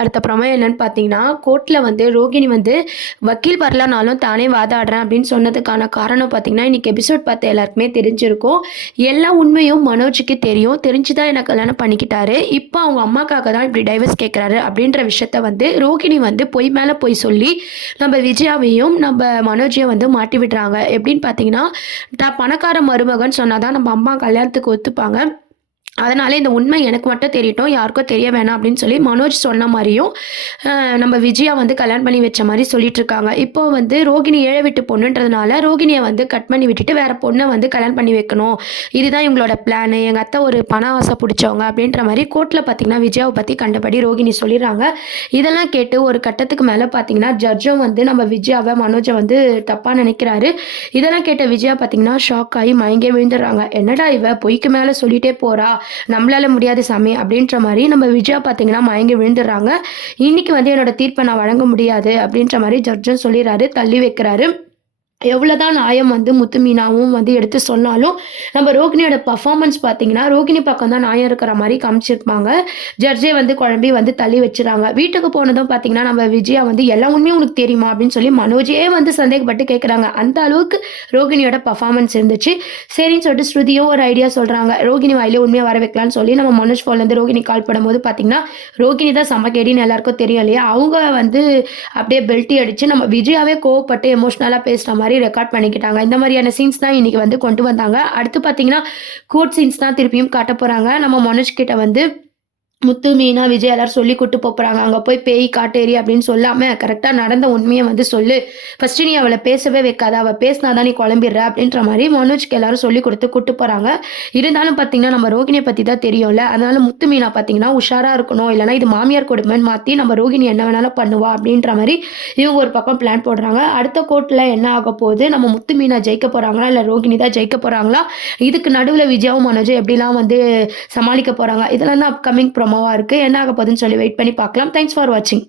அடுத்த ப்ரொமோ என்னன்னு பார்த்தீங்கன்னா, கோர்ட்ல வந்து ரோகிணி வந்து வக்கீல் வரலனாலும் தானே வாதாடுறேன் அப்படின்னு சொன்னதுக்கான காரணம் பார்த்தீங்கன்னா, இன்னைக்கு எபிசோட் பார்த்த எல்லாருக்குமே தெரிஞ்சிருக்கும். எல்லா உண்மையும் மனோஜுக்கு தெரியும். தெரிஞ்சு தான் என்ன கல்யாணம் பண்ணிக்கிட்டாரு. இப்போ அவங்க அம்மாக்காக தான் இப்படி டைவர்ஸ் கேட்குறாரு அப்படின்ற விஷயத்த வந்து ரோகிணி வந்து பொய் மேல பொய் சொல்லி, நம்ம விஜயாவையும், நம்ம மனோஜையும் வந்து மாட்டி விடுறாங்க. எப்படின்னு பார்த்தீங்கன்னா, தான் பணக்கார மருமகன்னு சொன்னா தான் நம்ம அம்மா கல்யாணத்துக்கு ஒத்துப்பாங்க. அதனால இந்த உண்மை எனக்கு மட்டும் தெரியட்டும், யாருக்கும் தெரிய வேணாம் அப்படின்னு சொல்லி மனோஜ் சொன்ன மாரியும், நம்ம விஜயா வந்து கல்யாணம் பண்ணி வச்ச மாரி சொல்லிட்டுருக்காங்க. இப்போ வந்து ரோகிணி ஏழை வீட்டு பொண்ணுன்றதுனால, ரோகிணிய வந்து கட் பண்ணி விட்டுட்டு வேற பொண்ண வந்து கல்யாணம் பண்ணி வைக்கணும். இதுதான் இவங்களோட பிளானு. எங்க அத்தை ஒரு பண ஆசை புடிச்சவங்க அப்படின்ற மாரி கோர்ட்ல பார்த்தீங்கன்னா, விஜயாவ பத்தி கண்டபடி ரோகிணி சொல்லிடுறாங்க. இதெல்லாம் கேட்டு ஒரு கட்டத்துக்கு மேல பார்த்தீங்கன்னா, ஜட்ஜும் வந்து நம்ம விஜயாவ, மனோஜ வந்து தப்பா நினைக்கிறாரு. இதெல்லாம் கேட்ட விஜயா பார்த்தீங்கன்னா, ஷாக் ஆகி மயங்கியே விழுந்துடுறாங்க. என்னடா இவ பொய்க்கு மேல சொல்லிட்டே போறா! நம்மளால முடியாது சாமி அப்படின்ற மாரி நம்ம விஜயா பார்த்தீங்கன்னா மயங்கி விழுந்துடுறாங்க. இன்னைக்கு வந்து என்னோட தீர்ப்ப நான் வழங்க முடியாது அப்படின்ற மாரி ஜட்ஜும் சொல்லிறாரு. தள்ளி வைக்கிறாரு. எவ்வளோதான் நியாயம் வந்து முத்து மீனாவும் வந்து எடுத்து சொன்னாலும், நம்ம ரோகிணியோட பெர்ஃபார்மன்ஸ் பார்த்தீங்கன்னா, ரோகிணி பக்கம் தான் நியாயம் இருக்கிற மாரி காமிச்சிருப்பாங்க. ஜட்ஜே வந்து குழம்பி வந்து தள்ளி வச்சுறாங்க. வீட்டுக்கு போனதும் பார்த்தீங்கன்னா, நம்ம விஜயா வந்து எல்லா உண்மையும் உனக்கு தெரியுமா? அப்படின்னு சொல்லி மனோஜே வந்து சந்தேகப்பட்டு கேட்குறாங்க. அந்த அளவுக்கு ரோகிணியோட பெர்ஃபார்மன்ஸ் இருந்துச்சு. சரின்னு சொல்லிட்டு ஸ்ருதியும் ஒரு ஐடியா சொல்றாங்க. ரோகிணி வாயிலே உண்மைய வர வைக்கலான்னு சொல்லி நம்ம மனோஜ் ஃபோன்லேருந்து ரோகிணி கால் பண்ணும்போது பார்த்தீங்கன்னா, ரோகிணி தான் செம்ம கேடின்னு எல்லாருக்கும் தெரியும் இல்லையா? அவங்க வந்து அப்படியே பெல்ட்டி அடிச்சு நம்ம விஜயாவே கோவப்பட்டு எமோஷனலா பேசுற மாரி ரெக்கார்ட் பண்ணிக்கிட்டாங்க. இந்த மாரியான சீன்ஸ் தான் இன்னைக்கு வந்து கொண்டு வந்தாங்க. அடுத்து பார்த்தீங்கன்னா, கோர்ட் சீன்ஸ் தான் திருப்பியும் காட்டப் போறாங்க. நம்ம மனோஜ் கிட்ட வந்து முத்து, மீனா, விஜய் எல்லாரும் சொல்லி கூட்டு போறாங்க. அங்க போய் பேய், காட்டேரி அப்படின்னு சொல்லாம கரெக்ட்டா நடந்த உண்மைய வந்து சொல்லு. ஃபர்ஸ்ட்டு நீ அவள பேசவே வைக்காத. அவ பேசினா தான் நீ குழம்பிடுற அப்படின்ற மாரி மனோஜ்க்கு எல்லாரும் சொல்லிக் குடுத்து கூட்டு போறாங்க. இருந்தாலும் பார்த்தீங்கன்னா, நம்ம ரோகிணிய பத்தி தான் தெரியும்ல. அதனால முத்து, மீனா பார்த்தீங்கன்னா, உஷாரா இருக்கணும். இல்லன்னா இது மாமியார் கொடுமைன்னு மாத்தி நம்ம ரோகிணி என்ன வேணாலும் பண்ணுவா அப்படின்ற மாரி இவங்க ஒரு பக்கம் பிளான் போடுறாங்க. அடுத்த கோர்ட்ல என்ன ஆகப் போகுது? நம்ம முத்து, மீனா ஜெயிக்க போறாங்களா? இல்ல ரோகிணி தான் ஜெயிக்க போறாங்களா? இதுக்கு நடுவுல விஜயாவும், மனோஜும் எப்படிலாம் வந்து சமாளிக்க போறாங்க? இதெல்லாம் தான் அப்கமிங் ப்ரோமோவா இருக்கு. என்ன ஆக போகுதுன்னு சொல்லி வெயிட் பண்ணி பார்க்கலாம். தேங்க்ஸ் ஃபார் வாட்சிங்.